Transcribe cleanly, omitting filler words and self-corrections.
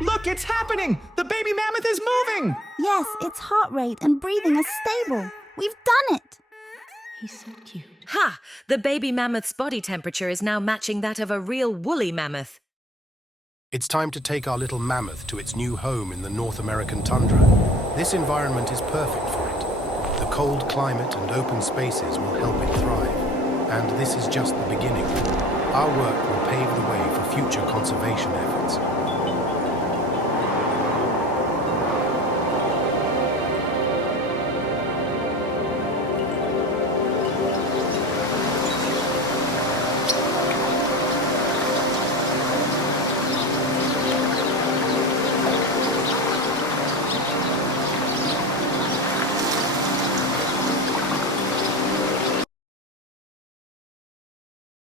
Look, it's happening! The baby mammoth is moving! Yes, its heart rate and breathing are stable. We've done it! He's so cute. Ha! The baby mammoth's body temperature is now matching that of a real woolly mammoth. It's time to take our little mammoth to its new home in the North American tundra. This environment is perfect for it. The cold climate and open spaces will help it thrive. And this is just the beginning. Our work will pave the way for future conservation efforts.